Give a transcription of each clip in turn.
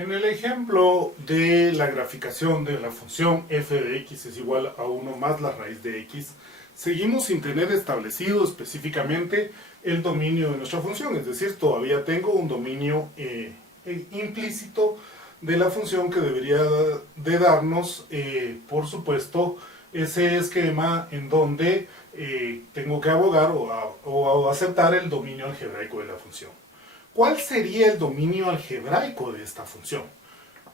En el ejemplo de la graficación de la función f de x es igual a 1 más la raíz de x, seguimos sin tener establecido específicamente el dominio de nuestra función, es decir, todavía tengo un dominio implícito de la función que debería de darnos, por supuesto, ese esquema en donde tengo que abogar o aceptar el dominio algebraico de la función. ¿Cuál sería el dominio algebraico de esta función?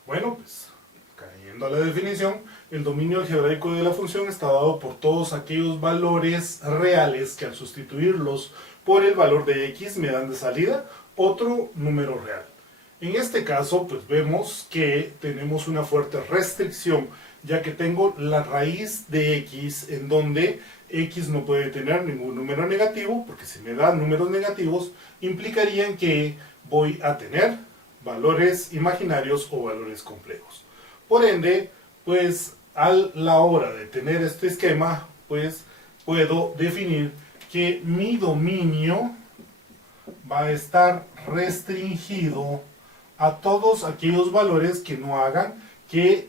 Bueno, pues cayendo a la definición, el dominio algebraico de la función está dado por todos aquellos valores reales que al sustituirlos por el valor de x me dan de salida otro número real. En este caso, pues vemos que tenemos una fuerte restricción, ya que tengo la raíz de x en donde x no puede tener ningún número negativo, porque si me dan números negativos, implicarían que voy a tener valores imaginarios o valores complejos. Por ende, pues a la hora de tener este esquema, pues puedo definir que mi dominio va a estar restringido a todos aquellos valores que no hagan que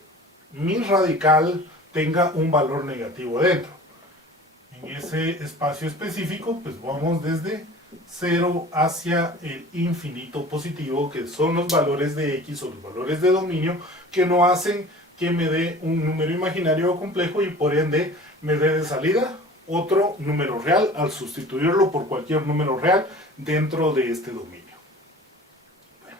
mi radical tenga un valor negativo dentro. En ese espacio específico, pues vamos desde 0 hacia el infinito positivo, que son los valores de x o los valores de dominio que no hacen que me dé un número imaginario o complejo y por ende me dé de salida otro número real al sustituirlo por cualquier número real dentro de este dominio. Bueno,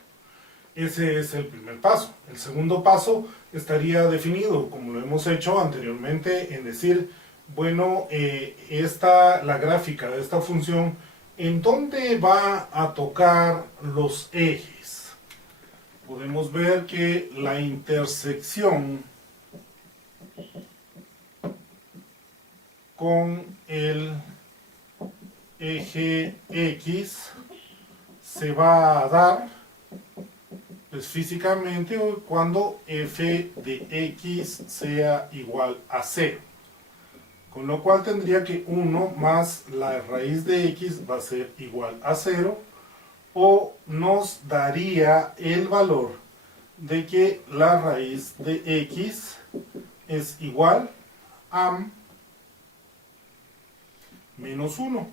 ese es el primer paso. El segundo paso estaría definido, como lo hemos hecho anteriormente, en decir, bueno, la gráfica de esta función, ¿en dónde va a tocar los ejes? Podemos ver que la intersección con el eje x se va a dar pues físicamente cuando f de x sea igual a 0. Con lo cual tendría que 1 más la raíz de x va a ser igual a 0, o nos daría el valor de que la raíz de x es igual a menos 1.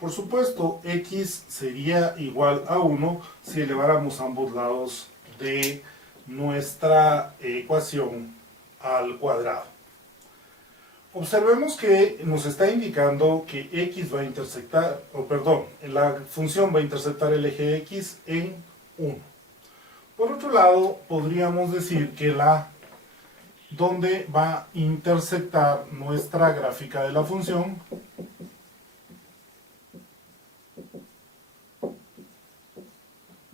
Por supuesto, x sería igual a 1 si eleváramos ambos lados de nuestra ecuación al cuadrado. Observemos que nos está indicando que x va a intersectar, la función va a intersectar el eje x en 1. Por otro lado, podríamos decir que donde va a intersectar nuestra gráfica de la función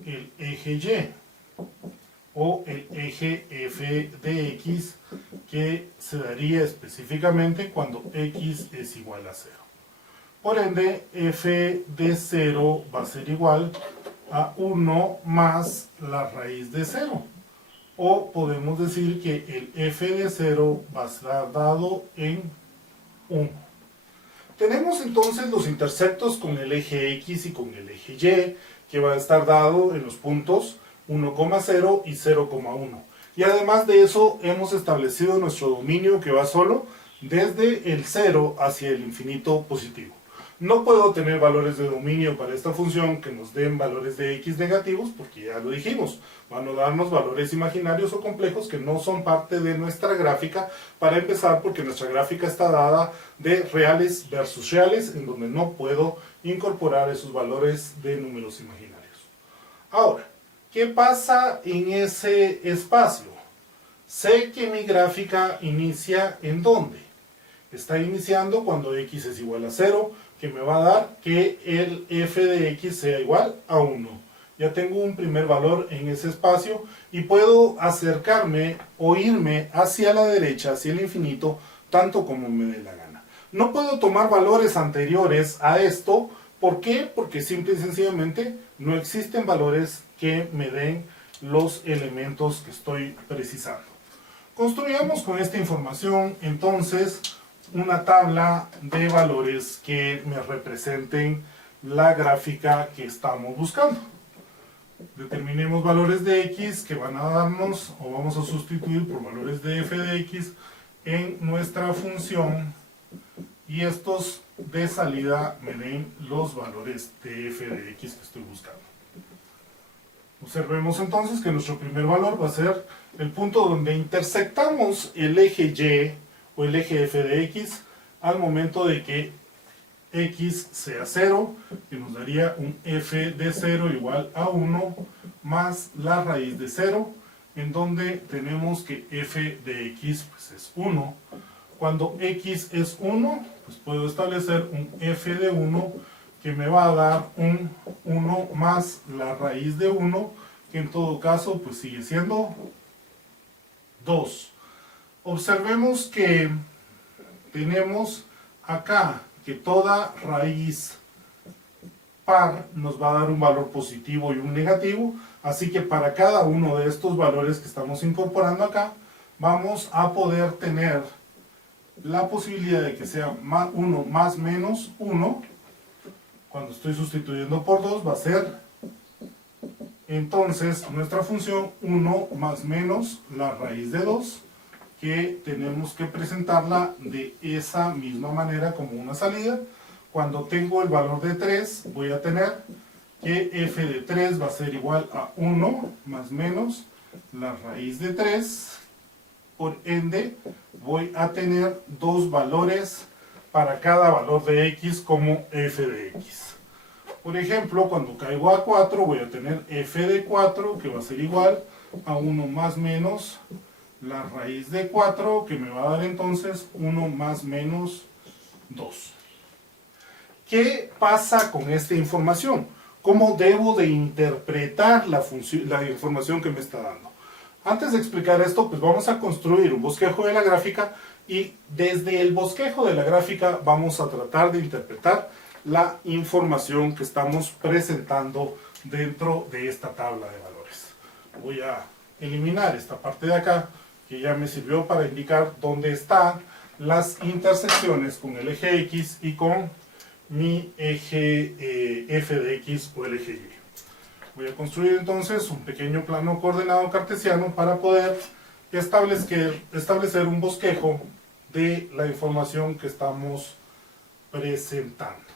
el eje y o el eje f de x, que se daría específicamente cuando x es igual a 0. Por ende, f de 0 va a ser igual a 1 más la raíz de 0. O podemos decir que el f de 0 va a estar dado en 1. Tenemos entonces los intersectos con el eje x y con el eje y, que va a estar dado en los puntos 1,0 y 0,1. Y además de eso hemos establecido nuestro dominio que va solo desde el 0 hacia el infinito positivo. No puedo tener valores de dominio para esta función que nos den valores de x negativos, porque ya lo dijimos, van a darnos valores imaginarios o complejos que no son parte de nuestra gráfica, para empezar, porque nuestra gráfica está dada de reales versus reales, en donde no puedo incorporar esos valores de números imaginarios. Ahora, ¿qué pasa en ese espacio? Sé que mi gráfica inicia ¿en dónde? Está iniciando cuando x es igual a 0, que me va a dar que el f de x sea igual a 1. Ya tengo un primer valor en ese espacio y puedo acercarme o irme hacia la derecha, hacia el infinito, tanto como me dé la gana. No puedo tomar valores anteriores a esto. ¿Por qué? Porque simple y sencillamente no existen valores que me den los elementos que estoy precisando. Construyamos con esta información entonces una tabla de valores que me representen la gráfica que estamos buscando. Determinemos valores de x que van a darnos, o vamos a sustituir por valores de f de x en nuestra función, y estos de salida me den los valores de f de x que estoy buscando. Observemos entonces que nuestro primer valor va a ser el punto donde intersectamos el eje y o el eje f de x al momento de que x sea 0, que nos daría un f de 0 igual a 1 más la raíz de 0, en donde tenemos que f de x pues, es 1. Cuando x es 1, pues puedo establecer un f de 1 que me va a dar un 1 más la raíz de 1, que en todo caso pues sigue siendo 2. Observemos que tenemos acá que toda raíz par nos va a dar un valor positivo y un negativo, así que para cada uno de estos valores que estamos incorporando acá, vamos a poder tener la posibilidad de que sea 1 más menos 1, cuando estoy sustituyendo por 2 va a ser entonces nuestra función 1 más menos la raíz de 2, que tenemos que presentarla de esa misma manera como una salida. Cuando tengo el valor de 3 voy a tener que f de 3 va a ser igual a 1 más menos la raíz de 3. Por ende, voy a tener dos valores para cada valor de x como f de x. Por ejemplo, cuando caigo a 4, voy a tener f de 4, que va a ser igual a 1 más menos la raíz de 4, que me va a dar entonces 1 más menos 2. ¿Qué pasa con esta información? ¿Cómo debo de interpretar la información que me está dando? Antes de explicar esto, pues vamos a construir un bosquejo de la gráfica y desde el bosquejo de la gráfica vamos a tratar de interpretar la información que estamos presentando dentro de esta tabla de valores. Voy a eliminar esta parte de acá que ya me sirvió para indicar dónde están las intersecciones con el eje X y con mi eje f de x o el eje y. Voy a construir entonces un pequeño plano coordenado cartesiano para poder establecer un bosquejo de la información que estamos presentando.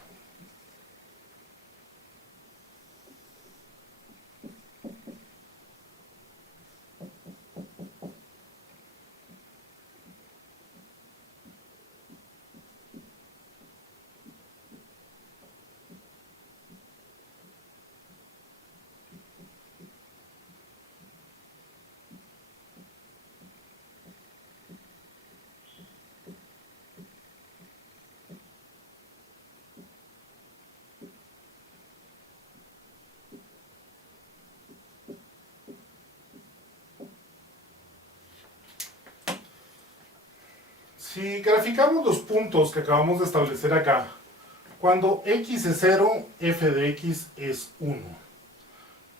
Si graficamos los puntos que acabamos de establecer acá, cuando x es 0, f de x es 1.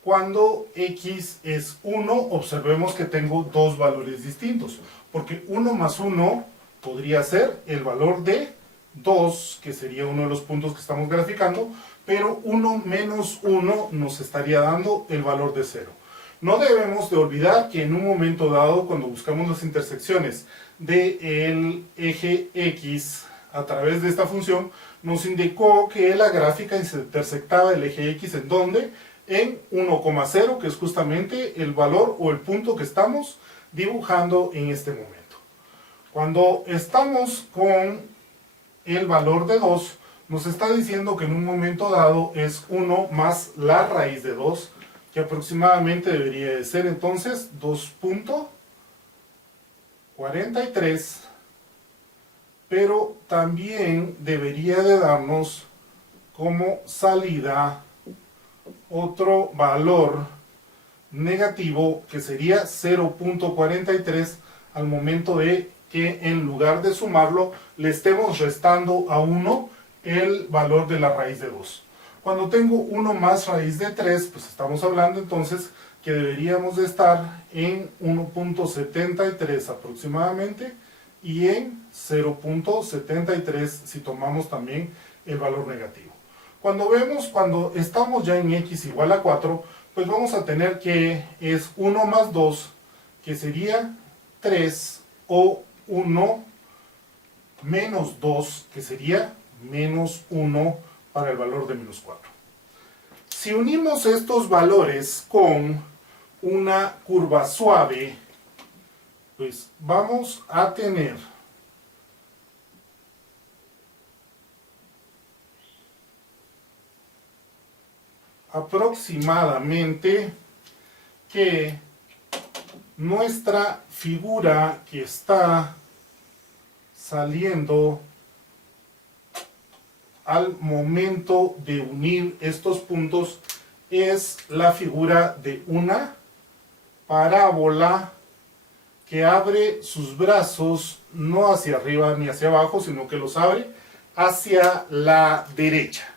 Cuando x es 1, observemos que tengo dos valores distintos, porque 1 más 1 podría ser el valor de 2, que sería uno de los puntos que estamos graficando, pero 1 menos 1 nos estaría dando el valor de 0. No debemos de olvidar que en un momento dado, cuando buscamos las intersecciones del eje X a través de esta función, nos indicó que la gráfica intersectaba el eje X en donde en 1,0, que es justamente el valor o el punto que estamos dibujando en este momento. Cuando estamos con el valor de 2, nos está diciendo que en un momento dado es 1 más la raíz de 2, que aproximadamente debería de ser entonces 2.43, pero también debería de darnos como salida otro valor negativo que sería 0.43 al momento de que en lugar de sumarlo le estemos restando a 1 el valor de la raíz de 2. Cuando tengo 1 más raíz de 3, pues estamos hablando entonces que deberíamos de estar en 1.73 aproximadamente y en 0.73 si tomamos también el valor negativo. Cuando estamos ya en x igual a 4, pues vamos a tener que es 1 más 2, que sería 3, o 1 menos 2, que sería menos 1 para el valor de menos 4. Si unimos estos valores con una curva suave, pues vamos a tener aproximadamente que nuestra figura que está saliendo al momento de unir estos puntos es la figura de una parábola que abre sus brazos no hacia arriba ni hacia abajo, sino que los abre hacia la derecha.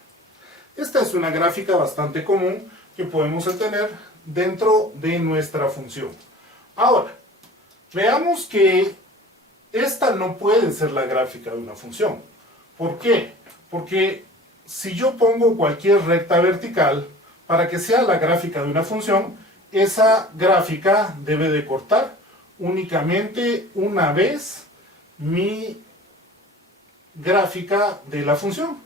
Esta es una gráfica bastante común que podemos tener dentro de nuestra función. Ahora, veamos que esta no puede ser la gráfica de una función. ¿Por qué? Porque si yo pongo cualquier recta vertical, para que sea la gráfica de una función, esa gráfica debe de cortar únicamente una vez mi gráfica de la función.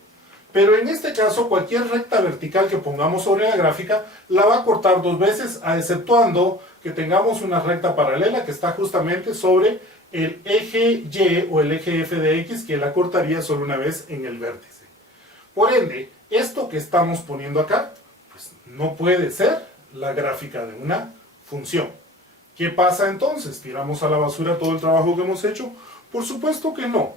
Pero en este caso, cualquier recta vertical que pongamos sobre la gráfica la va a cortar dos veces, exceptuando que tengamos una recta paralela que está justamente sobre el eje Y o el eje F de X, que la cortaría solo una vez en el vértice. Por ende, esto que estamos poniendo acá, pues no puede ser la gráfica de una función. ¿Qué pasa entonces? ¿Tiramos a la basura todo el trabajo que hemos hecho? Por supuesto que no.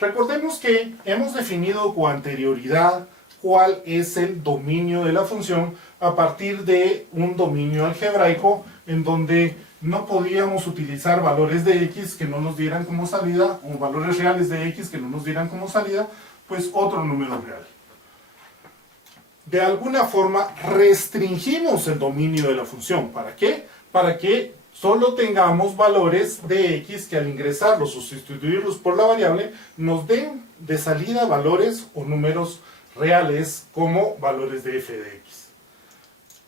Recordemos que hemos definido con anterioridad cuál es el dominio de la función a partir de un dominio algebraico en donde no podíamos utilizar valores de x que no nos dieran como salida, o valores reales de x que no nos dieran como salida, pues otro número real. De alguna forma restringimos el dominio de la función. ¿Para qué? Para que solo tengamos valores de x que al ingresarlos o sustituirlos por la variable nos den de salida valores o números reales como valores de f de x.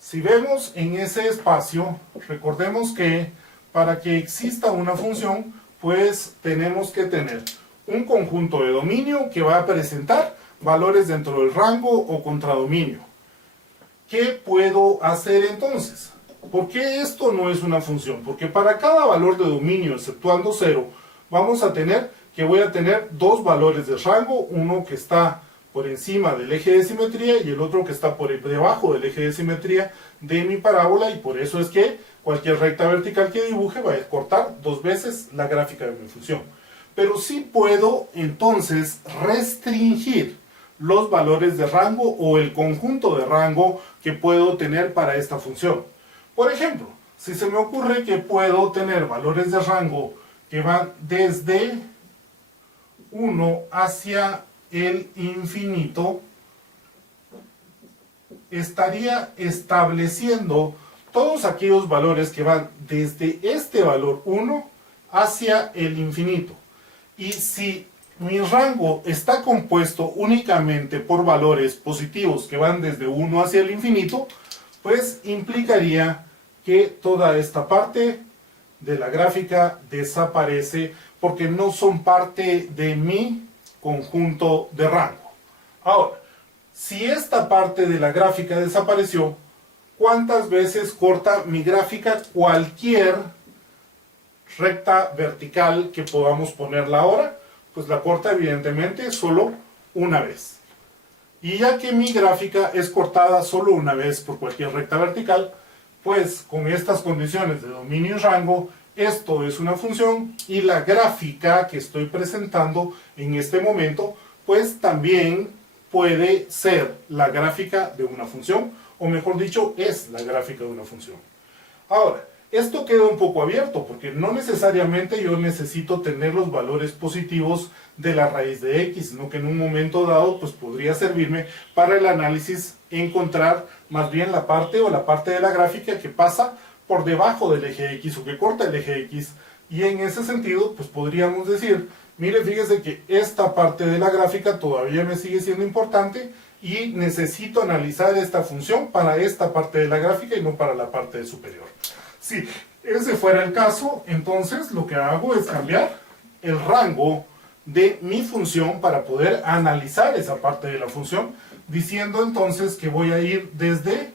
Si vemos en ese espacio, recordemos que para que exista una función, pues tenemos que tener un conjunto de dominio que va a presentar valores dentro del rango o contradominio. ¿Qué puedo hacer entonces? ¿Por qué esto no es una función? Porque para cada valor de dominio, exceptuando 0, vamos a tener que voy a tener dos valores de rango, uno que está por encima del eje de simetría y el otro que está por debajo del eje de simetría de mi parábola, y por eso es que cualquier recta vertical que dibuje va a cortar dos veces la gráfica de mi función. Pero sí puedo entonces restringir los valores de rango o el conjunto de rango que puedo tener para esta función. Por ejemplo, si se me ocurre que puedo tener valores de rango que van desde 1 hacia el infinito, estaría estableciendo todos aquellos valores que van desde este valor 1 hacia el infinito. Y si mi rango está compuesto únicamente por valores positivos que van desde 1 hacia el infinito, pues implicaría que toda esta parte de la gráfica desaparece porque no son parte de mi conjunto de rango. Ahora, si esta parte de la gráfica desapareció, ¿cuántas veces corta mi gráfica cualquier recta vertical que podamos ponerla ahora? Pues la corta evidentemente solo una vez. Y ya que mi gráfica es cortada solo una vez por cualquier recta vertical, pues con estas condiciones de dominio y rango, esto es una función y la gráfica que estoy presentando en este momento, pues también puede ser la gráfica de una función, o mejor dicho, es la gráfica de una función. Ahora, esto queda un poco abierto porque no necesariamente yo necesito tener los valores positivos de la raíz de x, sino que en un momento dado pues podría servirme para el análisis encontrar más bien la parte de la gráfica que pasa por debajo del eje x o que corta el eje x, y en ese sentido pues podríamos decir, mire, fíjese que esta parte de la gráfica todavía me sigue siendo importante y necesito analizar esta función para esta parte de la gráfica y no para la parte superior. Si ese fuera el caso, entonces lo que hago es cambiar el rango de mi función para poder analizar esa parte de la función, diciendo entonces que voy a ir desde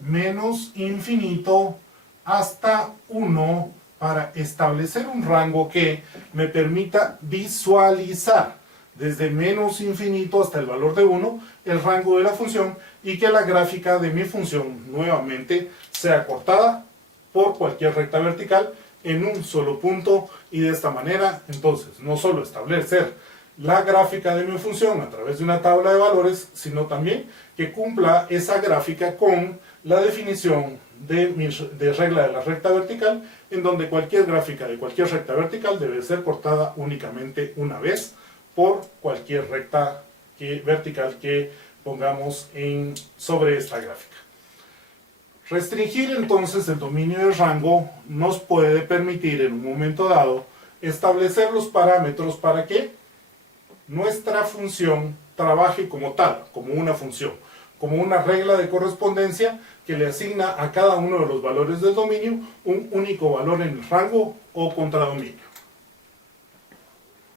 menos infinito hasta 1 para establecer un rango que me permita visualizar desde menos infinito hasta el valor de 1 el rango de la función y que la gráfica de mi función nuevamente sea cortada por cualquier recta vertical en un solo punto, y de esta manera entonces no solo establecer la gráfica de mi función a través de una tabla de valores, sino también que cumpla esa gráfica con la definición de regla de la recta vertical, en donde cualquier gráfica de cualquier recta vertical debe ser cortada únicamente una vez por cualquier recta vertical que pongamos sobre esta gráfica. Restringir entonces el dominio de rango nos puede permitir en un momento dado establecer los parámetros para que nuestra función trabaje como tal, como una función, como una regla de correspondencia que le asigna a cada uno de los valores del dominio un único valor en el rango o contradominio.